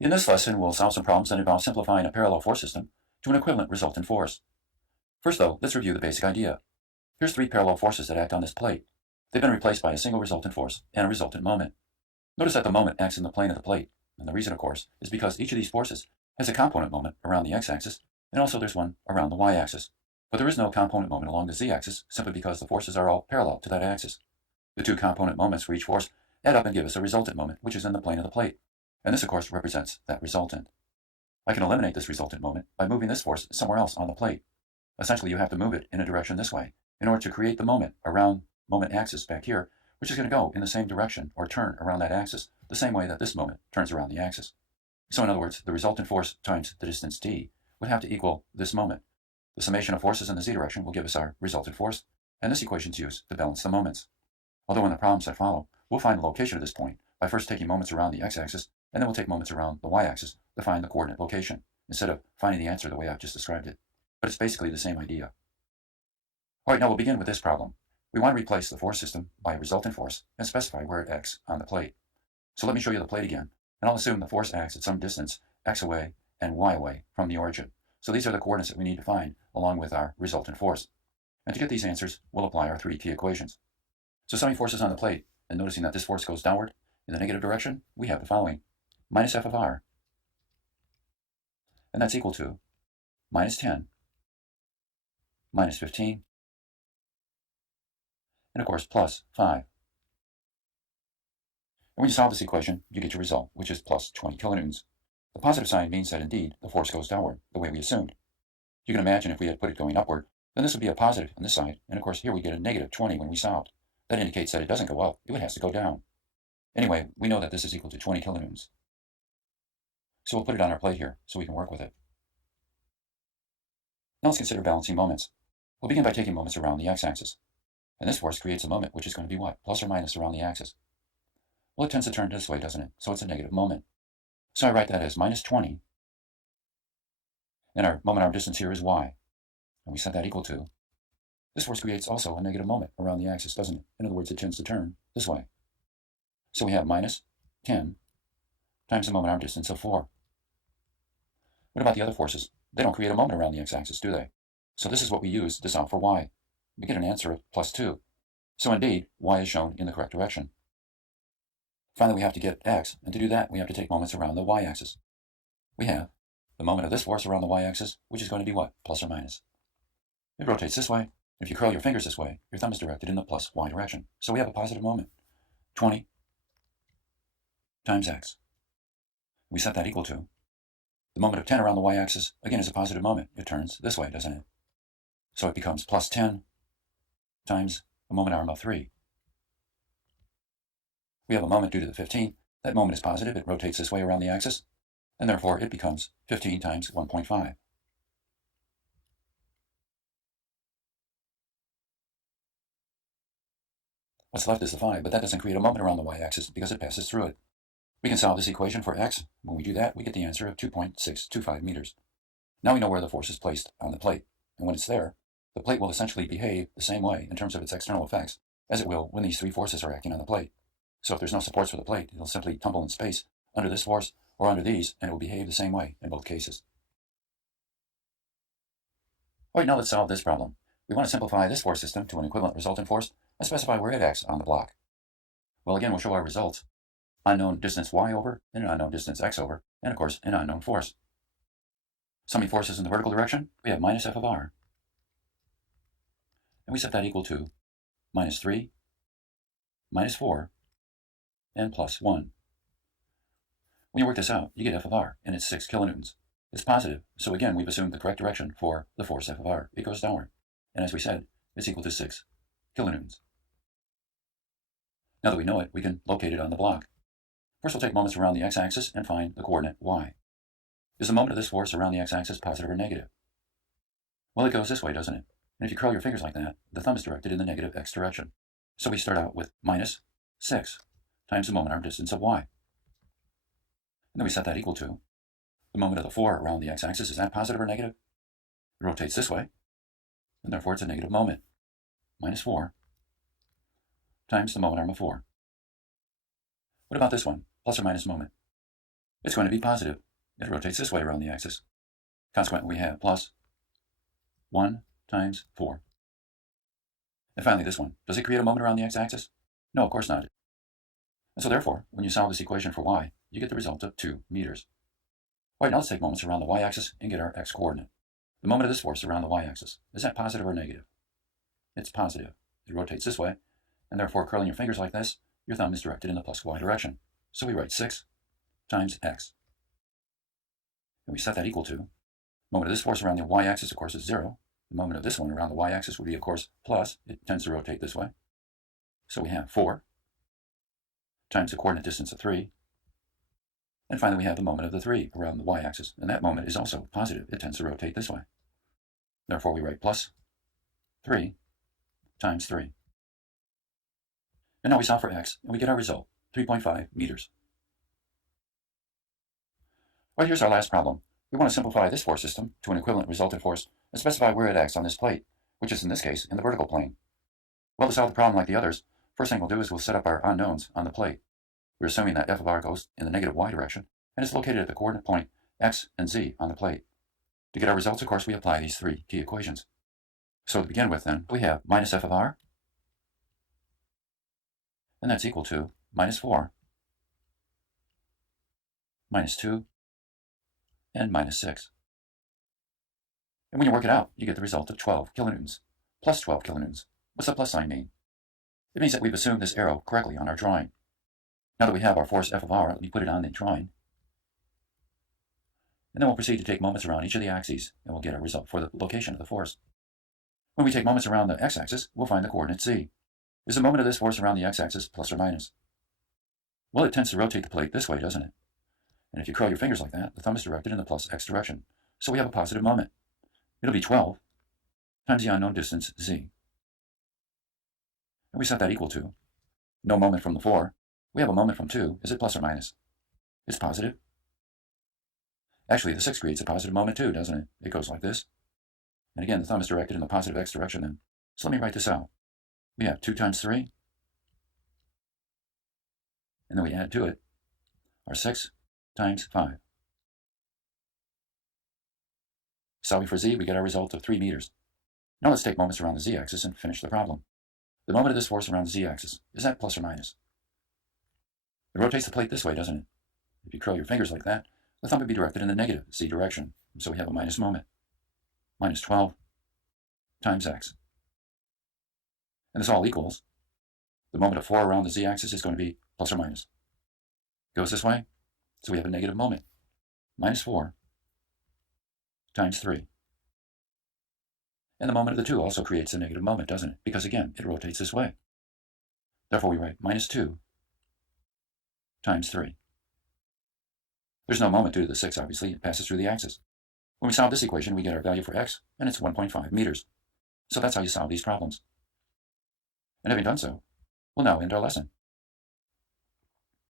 In this lesson, we'll solve some problems that involve simplifying a parallel force system to an equivalent resultant force. First, though, let's review the basic idea. Here's three parallel forces that act on this plate. They've been replaced by a single resultant force and a resultant moment. Notice that the moment acts in the plane of the plate, and the reason, of course, is because each of these forces has a component moment around the x-axis, and also there's one around the y-axis. But there is no component moment along the z-axis, simply because the forces are all parallel to that axis. The two component moments for each force add up and give us a resultant moment, which is in the plane of the plate. And this, of course, represents that resultant. I can eliminate this resultant moment by moving this force somewhere else on the plate. Essentially, you have to move it in a direction this way in order to create the moment around moment axis back here, which is going to go in the same direction or turn around that axis the same way that this moment turns around the axis. So in other words, the resultant force times the distance d would have to equal this moment. The summation of forces in the z direction will give us our resultant force, and this equation is used to balance the moments. Although in the problems that follow, we'll find the location of this point by first taking moments around the x-axis, and then we'll take moments around the y-axis to find the coordinate location, instead of finding the answer the way I've just described it. But it's basically the same idea. All right, now we'll begin with this problem. We want to replace the force system by a resultant force and specify where it acts on the plate. So let me show you the plate again, and I'll assume the force acts at some distance x away and y away from the origin. So these are the coordinates that we need to find along with our resultant force. And to get these answers, we'll apply our three key equations. So summing forces on the plate, and noticing that this force goes downward in the negative direction, we have the following. Minus f of r, and that's equal to minus 10, minus 15, and of course plus 5. And when you solve this equation, you get your result, which is plus 20 kilonewtons. The positive sign means that indeed the force goes downward, the way we assumed. You can imagine if we had put it going upward, then this would be a positive on this side, and of course here we get a negative 20 when we solved. That indicates that it doesn't go up, it has to go down. Anyway, we know that this is equal to 20 kilonewtons. So we'll put it on our plate here so we can work with it. Now let's consider balancing moments. We'll begin by taking moments around the x-axis. And this force creates a moment which is going to be what? Plus or minus around the axis. Well, it tends to turn this way, doesn't it? So it's a negative moment. So I write that as minus 20. And our moment arm distance here is y. And we set that equal to. This force creates also a negative moment around the axis, doesn't it? In other words, it tends to turn this way. So we have minus 10 times the moment arm distance of 4. What about the other forces? They don't create a moment around the x-axis, do they? So this is what we use to solve for y. We get an answer of plus 2. So indeed, y is shown in the correct direction. Finally, we have to get x, and to do that, we have to take moments around the y-axis. We have the moment of this force around the y-axis, which is going to be what? Plus or minus. It rotates this way. If you curl your fingers this way, your thumb is directed in the plus y direction. So we have a positive moment. 20 times x. We set that equal to. The moment of 10 around the y-axis, again, is a positive moment. It turns this way, doesn't it? So it becomes plus 10 times a moment arm of 3. We have a moment due to the 15. That moment is positive. It rotates this way around the axis. And therefore, it becomes 15 times 1.5. What's left is the 5, but that doesn't create a moment around the y-axis because it passes through it. We can solve this equation for x. When we do that, we get the answer of 2.625 meters. Now we know where the force is placed on the plate, and when it's there, the plate will essentially behave the same way in terms of its external effects as it will when these three forces are acting on the plate. So if there's no supports for the plate, it'll simply tumble in space under this force or under these, and it will behave the same way in both cases. All right, now let's solve this problem. We want to simplify this force system to an equivalent resultant force and specify where it acts on the block. Well, again, we'll show our results. Unknown distance y over, and an unknown distance x over, and of course, an unknown force. Summing forces in the vertical direction, we have minus f of r. And we set that equal to minus 3, minus 4, and plus 1. When you work this out, you get f of r, and it's 6 kilonewtons. It's positive, so again, we've assumed the correct direction for the force f of r. It goes downward. And as we said, it's equal to 6 kilonewtons. Now that we know it, we can locate it on the block. First, we'll take moments around the x-axis and find the coordinate y. Is the moment of this force around the x-axis positive or negative? Well, it goes this way, doesn't it? And if you curl your fingers like that, the thumb is directed in the negative x direction. So we start out with minus 6 times the moment arm distance of y. And then we set that equal to the moment of the 4 around the x-axis. Is that positive or negative? It rotates this way, and therefore it's a negative moment. Minus 4 times the moment arm of 4. What about this one? Plus or minus moment? It's going to be positive. It rotates this way around the axis. Consequently, we have plus 1 times 4. And finally, this one. Does it create a moment around the x-axis? No, of course not. And so therefore, when you solve this equation for y, you get the result of 2 meters. All right, now let's take moments around the y-axis and get our x-coordinate. The moment of this force around the y-axis, is that positive or negative? It's positive. It rotates this way, and therefore curling your fingers like this, your thumb is directed in the plus y direction. So we write 6 times x. And we set that equal to, moment of this force around the y-axis, of course, is 0. The moment of this one around the y-axis would be, of course, plus. It tends to rotate this way. So we have 4 times the coordinate distance of 3. And finally, we have the moment of the 3 around the y-axis. And that moment is also positive. It tends to rotate this way. Therefore, we write plus 3 times 3. And now we solve for x, and we get our result, 3.5 meters. Well, here's our last problem. We want to simplify this force system to an equivalent resultant force and specify where it acts on this plate, which is in this case in the vertical plane. Well, to solve the problem like the others, first thing we'll do is we'll set up our unknowns on the plate. We're assuming that f of r goes in the negative y direction and is located at the coordinate point x and z on the plate. To get our results, of course, we apply these 3 key equations. So to begin with, then, we have minus f of r, and that's equal to minus 4, minus 2, and minus 6. And when you work it out, you get the result of 12 kilonewtons, plus 12 kilonewtons. What's the plus sign mean? It means that we've assumed this arrow correctly on our drawing. Now that we have our force f of r, let me put it on the drawing. And then we'll proceed to take moments around each of the axes, and we'll get our result for the location of the force. When we take moments around the x-axis, we'll find the coordinate z. Is the moment of this force around the x-axis plus or minus? Well, it tends to rotate the plate this way, doesn't it? And if you curl your fingers like that, the thumb is directed in the plus x direction. So we have a positive moment. It'll be 12 times the unknown distance z. And we set that equal to, no moment from the 4. We have a moment from 2. Is it plus or minus? It's positive. Actually, the 6 creates a positive moment too, doesn't it? It goes like this. And again, the thumb is directed in the positive x direction then. So let me write this out. We have 2 times 3. And then we add to it our 6 times 5. Solving for z, we get our result of 3 meters. Now let's take moments around the z-axis and finish the problem. The moment of this force around the z-axis, is that plus or minus? It rotates the plate this way, doesn't it? If you curl your fingers like that, the thumb would be directed in the negative z direction. So we have a minus moment. Minus 12 times x. And this all equals, the moment of 4 around the z-axis is going to be plus or minus. Goes this way, so we have a negative moment. Minus 4 times 3. And the moment of the 2 also creates a negative moment, doesn't it? Because again, it rotates this way. Therefore, we write minus 2 times 3. There's no moment due to the 6, obviously. It passes through the axis. When we solve this equation, we get our value for x, and it's 1.5 meters. So that's how you solve these problems. And having done so, we'll now end our lesson.